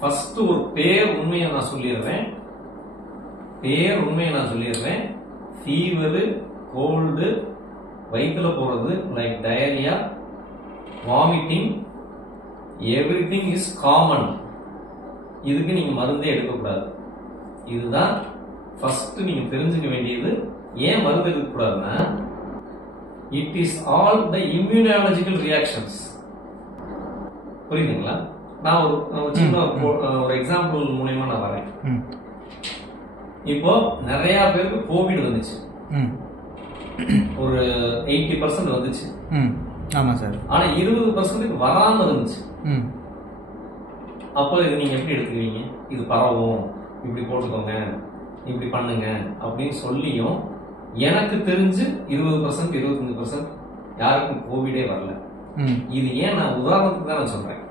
First ஒரு பேர் உண்மையை நான் சொல்லிடுறேன். ஃபீவர், கோல்டு, வயிற்றுல போறது like diarrhoea, vomiting, everything is common. இதுக்கு நீங்க மருந்தே எடுக்கக்கூடாது. இதுதான் ஃபர்ஸ்ட் நீங்க தெரிஞ்சுக்க வேண்டியது. ஏன் மருந்து எடுக்கக்கூடாதுன்னா, it is all the immunological reactions. புரியுதுங்களா? நான் ஒரு சின்ன ஒரு எக்ஸாம்பிள் மூலமா நான் வரேன். இப்போ நிறைய பேருக்கு கோவிட் வந்துச்சு. ஒரு 80% வந்துச்சு. ஆமா சார். ஆனா 20% வராம இருந்துச்சு. அப்போ இது நீங்க எப்படி எடுத்துக்குவீங்க? இது பரவும், இப்படி போட்டுக்கோங்க, இப்படி பண்ணுங்க அப்படின்னு சொல்லியும் எனக்கு தெரிஞ்சு 20% 25% யாருக்கும் கோவிடே வரல. இது ஏன் நான் உதாரணத்துக்கு தான் நான் சொல்றேன்.